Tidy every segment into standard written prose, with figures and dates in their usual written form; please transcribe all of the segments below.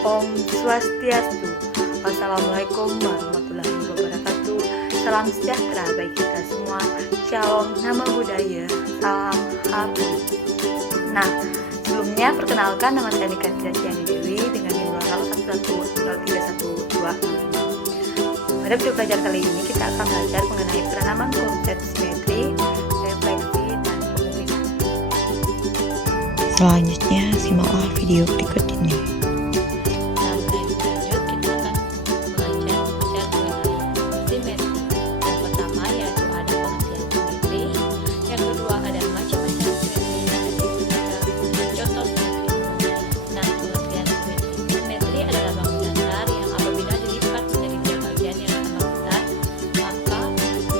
Om Swastiastu. Wassalamualaikum warahmatullahi wabarakatuh. Salam sejahtera bagi kita semua. Shalom, nama budaya, salam habu. Nah, sebelumnya perkenalkan, nama saya Nika Tiani Dewi dengan nomor 01103126. Pada video belajar kali ini kita akan belajar mengenai penanaman konsep simetri, refleksi, dan pemulihan. Selanjutnya, simaklah video berikut ini.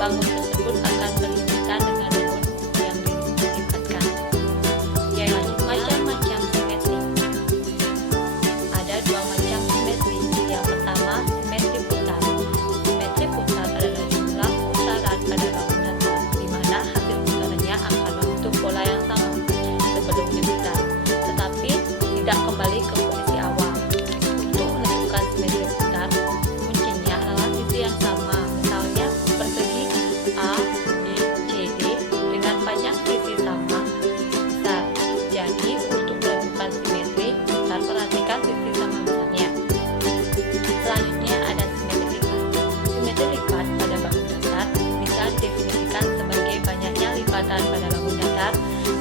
Bangun tersebut akan berhimpitan dengan bangun yang dilipatkan. Yaitu macam-macam simetri. Ada dua macam simetri. Yang pertama, simetri putar. Simetri putar adalah jumlah putaran pada bangun datar, di mana hasil putarannya akan membentuk pola yang sama sebelum diputar, tetapi tidak kembali ke posisi awal. Untuk menentukan simetri putar, kuncinya adalah sisi yang sama. Misalnya persegi A, B, C, D dengan panjang sisi sama besar. Jadi untuk menentukan simetri putar, perhatikan sisi sama besarnya. Selanjutnya ada simetri lipat. Simetri lipat pada bangun datar bisa didefinisikan sebagai banyaknya lipatan pada bangun datar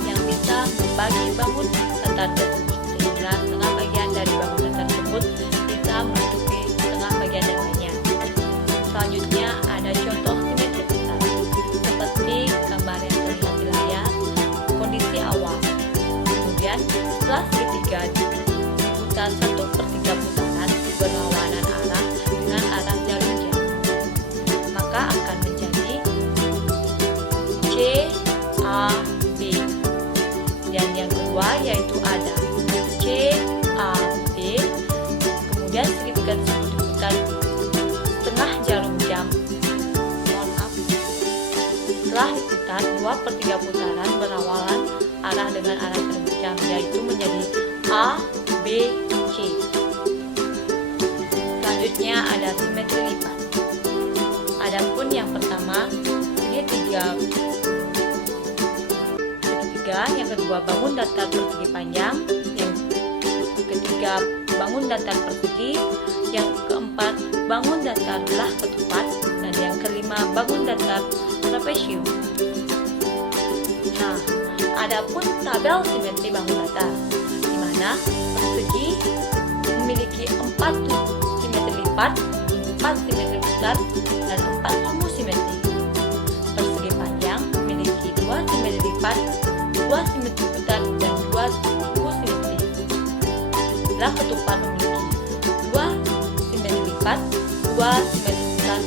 yang bisa membagi bangun datar tersebut, sehingga setengah bagian dari bangun datar tersebut bisa menutupi setengah bagian yang lainnya. Selanjutnya ada contoh simetri putar seperti gambar yang terlihat di layar. Kondisi awal, kemudian setelah segitiga diputar 1/3 putaran berlawanan arah dengan arah jarum jam, maka akan menjadi C, A, B. Dan yang kedua yaitu ada C, A, B, kemudian segitiga tersebut diputar setengah jarum jam. Setelah diputar 2/3 putaran berawalan arah dengan arah jarum jam, yaitu menjadi A, B, C. Selanjutnya ada simetri lipat. Adapun yang pertama segitiga, yang kedua bangun datar persegi panjang, yang ketiga bangun datar persegi, yang keempat bangun datar belah ketupat, dan yang kelima bangun datar trapesium. Nah, adapun tabel simetri bangun datar, di mana persegi memiliki 4 simetri lipat, 4 simetri putar, dan 4 sumbu simetri. Persegi panjang memiliki 2 simetri lipat, 2 simetri putar, dan 2 sumbu simetri. Belah ketupat memiliki 2 simetri lipat, 2 simetri putar,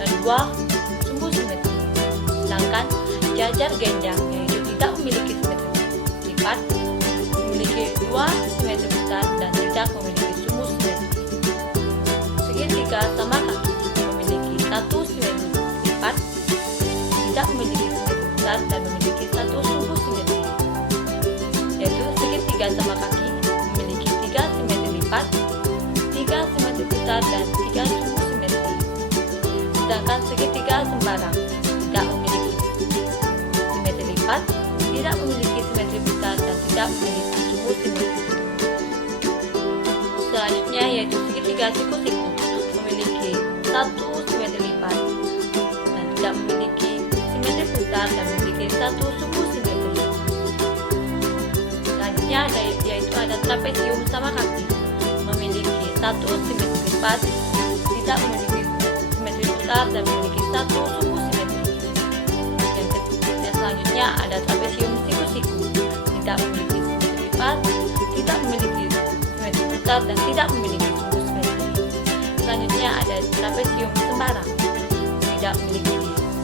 dan 2 sumbu simetri. Sedangkan jajar genjang yaitu tidak memiliki simetri lipat, memiliki 2 simetri putar, dan tidak memiliki sumbu simetri. Segitiga sama kaki memiliki 1 simetri lipat, tidak memiliki simetri putar, dan memiliki 1 sumbu simetri. Yaitu segitiga sama kaki memiliki 3 simetri lipat, 3 simetri putar, dan 3 sumbu simetri. Sedangkan segitiga sembarang tidak memiliki simetri lipat, tidak memiliki simetri putar, dan tidak memiliki sumbu simetri. Selanjutnya yaitu segitiga siku-siku memiliki 1 simetri lipat dan tidak memiliki simetri putar, dan memiliki 1 sumbu simetri. Selanjutnya yaitu ada trapesium sama kaki memiliki 1 simetri lipat, tidak memiliki simetri putar, dan memiliki 1 sumbu simetri. Yang selanjutnya ada trapesium siku-siku, tidak memiliki simetri lipat, tidak memiliki simetri putar, dan tidak memiliki sumbu simetri. Selanjutnya ada trapesium sembarang, tidak memiliki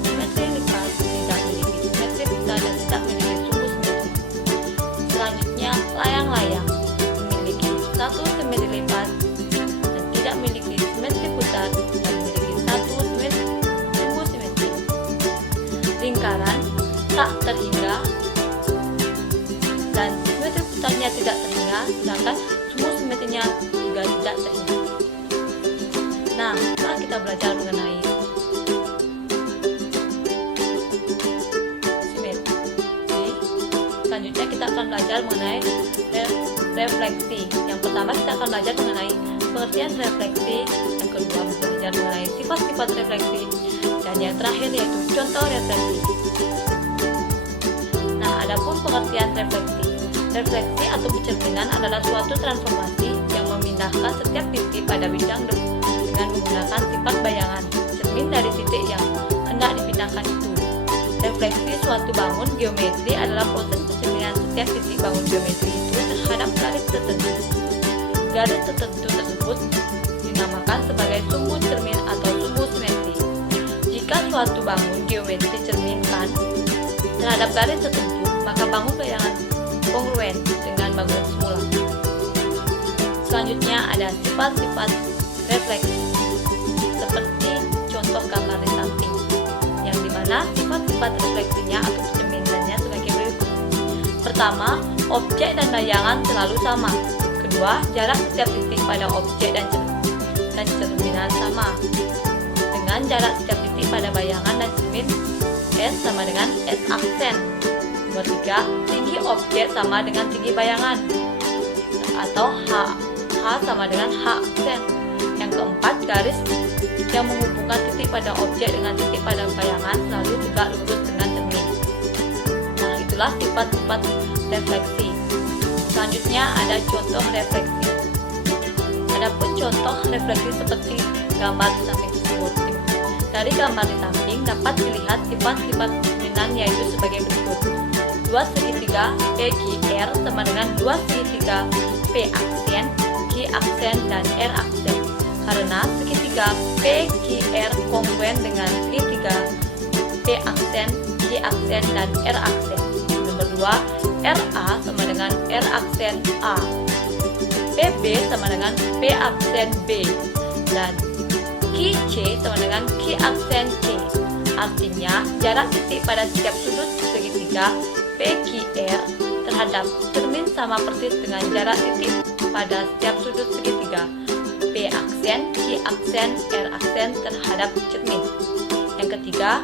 simetri lipat, tidak memiliki simetri putar, dan tidak memiliki sumbu simetri. Selanjutnya layang-layang memiliki 1 simetri lipat dan tidak memiliki simetri putar, dan memiliki 1 sumbu simetri. Lingkaran tak terhingga dan simetri putarnya simetrinya tidak sehingga, sedangkan sumbu simetrinya juga tidak sehingga. Nah, setelah kita belajar mengenai simetri, selanjutnya kita akan belajar mengenai refleksi. Yang pertama kita akan belajar mengenai pengertian refleksi, yang kedua belajar mengenai sifat-sifat refleksi, dan yang terakhir yaitu contoh refleksi. Nah, adapun pengertian refleksi. Refleksi atau pencerminan adalah suatu transformasi yang memindahkan setiap titik pada bidang dengan menggunakan sifat bayangan cermin dari titik yang hendak dipindahkan itu. Refleksi suatu bangun geometri adalah proses pencerminan setiap titik bangun geometri itu terhadap garis tertentu. Garis tertentu tersebut dinamakan sebagai sumbu cermin atau sumbu simetri. Jika suatu bangun geometri cerminkan terhadap garis tertentu, maka bangun bayangan kongruen dengan bangunan semula. Selanjutnya ada sifat-sifat refleksi seperti contoh gambar di samping, yang dimana sifat-sifat refleksinya atau pencerminannya sebagai berikut. Pertama, objek dan bayangan selalu sama. Kedua, jarak setiap titik pada objek dan cerminan sama dengan jarak setiap titik pada bayangan dan cermin S sama dengan S aksen. Nomor 3, tinggi objek sama dengan tinggi bayangan atau H sama dengan H aksen. Yang keempat, garis yang menghubungkan titik pada objek dengan titik pada bayangan selalu juga lurus dengan cermin. Nah, itulah sifat-sifat refleksi. Selanjutnya ada contoh refleksi. Adapun contoh refleksi seperti gambar di samping tersebut. Dari gambar di samping dapat dilihat sifat-sifat cerminan yaitu sebagai berikut. 2 segitiga PQR sama dengan 2 segitiga P aksen, Q aksen, dan R aksen. Karena segitiga PQR kongruen dengan segitiga P aksen, Q aksen, dan R aksen. Nomor 2, RA sama dengan R aksen A. PB sama dengan P aksen B. Dan QC sama dengan Q aksen C. Artinya, jarak titik pada setiap sudut segitiga PQR terhadap cermin sama persis dengan jarak titik pada setiap sudut segitiga P aksen, Q aksen, R aksen terhadap cermin. Yang ketiga,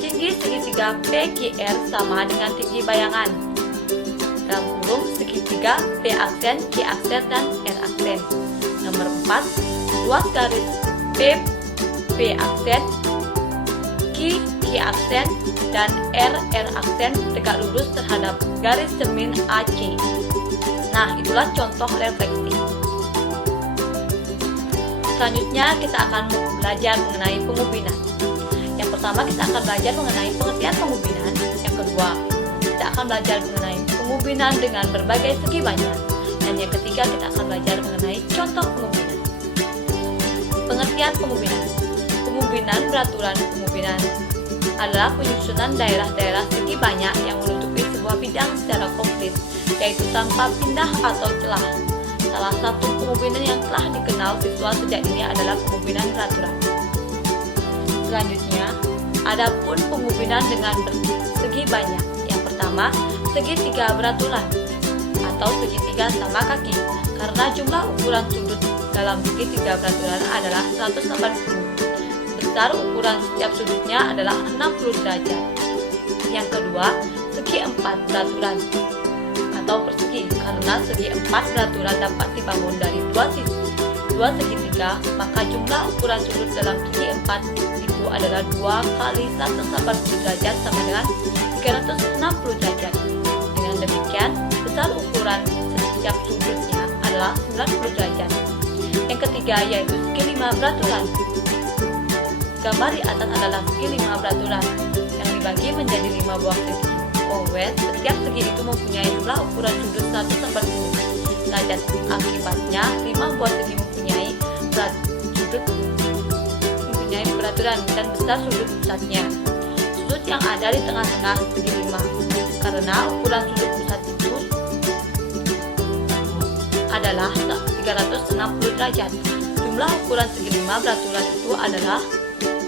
tinggi segitiga PQR sama dengan tinggi bayangan. Dalam kurung segitiga P aksen, Q aksen, dan R aksen. Nomor 4, luas garis P aksen, Q aksen, dan R aksen tegak lurus terhadap garis cermin AC. Nah, itulah contoh refleksi. Selanjutnya kita akan belajar mengenai pengubinan. Yang pertama kita akan belajar mengenai pengertian pengubinan. Yang kedua kita akan belajar mengenai pengubinan dengan berbagai segi banyak. Dan yang ketiga kita akan belajar mengenai contoh pengubinan. Pengertian pengubinan. Pengubinan beraturan pengubinan adalah penyusunan daerah-daerah segi banyak yang menutupi sebuah bidang secara komplit, yaitu tanpa pindah atau celah. Salah satu pengubinan yang telah dikenal siswa sejak dini adalah pengubinan beraturan. Selanjutnya, adapun pengubinan dengan segi banyak. Yang pertama, segitiga beraturan atau segitiga sama kaki, karena jumlah ukuran sudut dalam segitiga beraturan adalah 180. Besar ukuran setiap sudutnya adalah 60 derajat. Yang kedua, segi 4 beraturan atau persegi, karena segi 4 beraturan dapat dibangun dari dua segitiga, maka jumlah ukuran sudut dalam segi 4 itu adalah 2 kali 180 derajat sama dengan 360 derajat. Dengan demikian, besar ukuran setiap sudutnya adalah 90 derajat. Yang ketiga yaitu segi 5 beraturan. Gambar di atas adalah segi 5 beraturan yang dibagi menjadi 5 buah segi kongruen. Setiap segi itu mempunyai jumlah ukuran sudut 180 derajat. Akibatnya 5 buah segi mempunyai beraturan dan besar sudut pusatnya. Sudut yang ada di tengah-tengah segi 5, karena ukuran sudut pusat itu adalah 360 derajat. Jumlah ukuran segi 5 beraturan itu adalah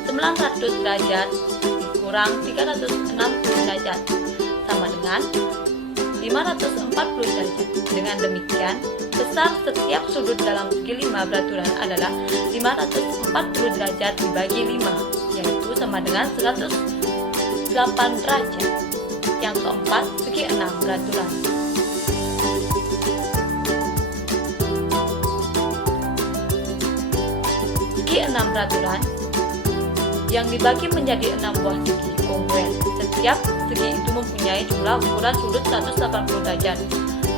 900 derajat dikurang 360 derajat sama dengan 540 derajat. Dengan demikian, besar setiap sudut dalam segi 5 beraturan adalah 540 derajat dibagi 5, yaitu sama dengan 108 derajat. Yang keempat, segi 6 beraturan. Segi 6 beraturan yang dibagi menjadi 6 buah segi kongruen. Setiap segi itu mempunyai jumlah ukuran sudut 180 derajat.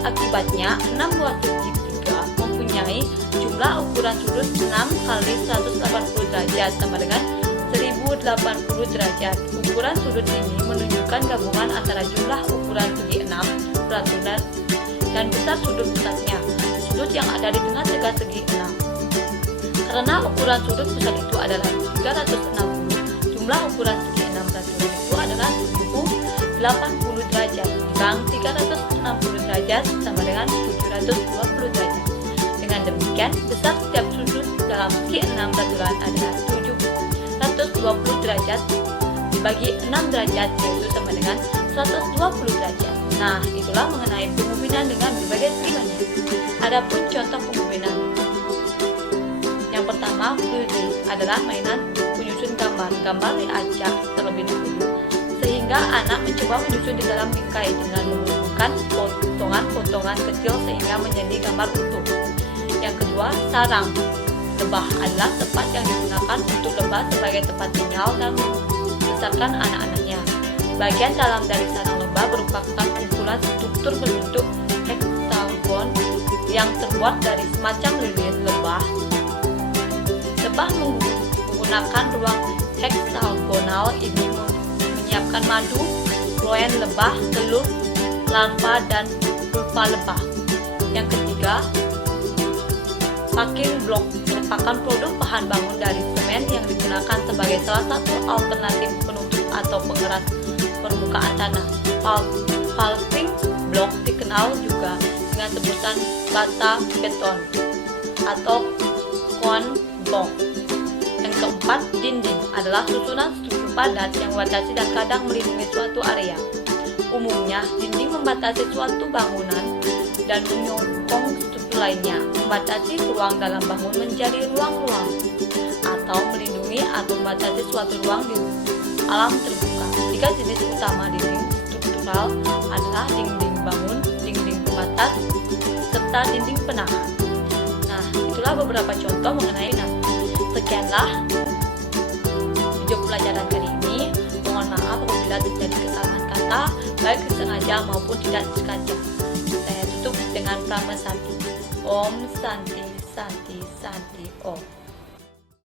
Akibatnya, 6 buah segitiga mempunyai jumlah ukuran sudut 6 kali 180 derajat sama dengan 1080 derajat. Ukuran sudut ini menunjukkan gabungan antara jumlah ukuran segi 6 beraturan dan besar sudut pusatnya, sudut yang ada di tengah-tengah segi 6. Karena ukuran sudut pusat itu adalah 360, jumlah ukuran segi 6 beraturan itu adalah 1080 derajat. Dibang 360 derajat sama dengan 720 derajat. Dengan demikian, besar setiap sudut dalam segi 6 beraturan adalah 720 derajat dibagi 6 derajat, yaitu sama dengan 120 derajat. Nah, itulah mengenai pemungkinan dengan berbagai segi banyak. Adapun contoh pemungkinan. Yang pertama, fluidity adalah mainan penyusun gambar diacak terlebih dahulu, sehingga anak mencoba menyusun di dalam bingkai dengan menghubungkan potongan-potongan kecil sehingga menjadi gambar utuh. Yang kedua, sarang lebah adalah tempat yang digunakan untuk lebah sebagai tempat tinggal dan membesarkan anak-anaknya. Bagian dalam dari sarang lebah merupakan kumpulan struktur berbentuk heksagon yang terbuat dari semacam lilin lebah. Lebah menggunakan ruang heksagonal ini menyiapkan madu, kloen lebah, telur, larva, dan pulpa lebah. Yang ketiga, packing block merupakan produk bahan bangun dari semen yang digunakan sebagai salah satu alternatif penutup atau pengeras permukaan tanah. Paving block dikenal juga dengan sebutan bata beton atau cone block. Yang keempat, dinding adalah susunan struktur padat yang membatasi dan kadang melindungi suatu area. Umumnya, dinding membatasi suatu bangunan dan menyokong struktur lainnya, membatasi ruang dalam bangun menjadi ruang-ruang, atau melindungi atau membatasi suatu ruang di alam terbuka. Tiga jenis utama dinding struktural adalah dinding bangun, dinding pembatas, serta dinding penahan. Nah, itulah beberapa contoh mengenai Sekianlah video pelajaran kali ini. Mohon maaf apabila terjadi kesalahan kata, baik sengaja maupun tidak sengaja. Saya tutup dengan Prama Santi. Om Santi Santi Santi Om.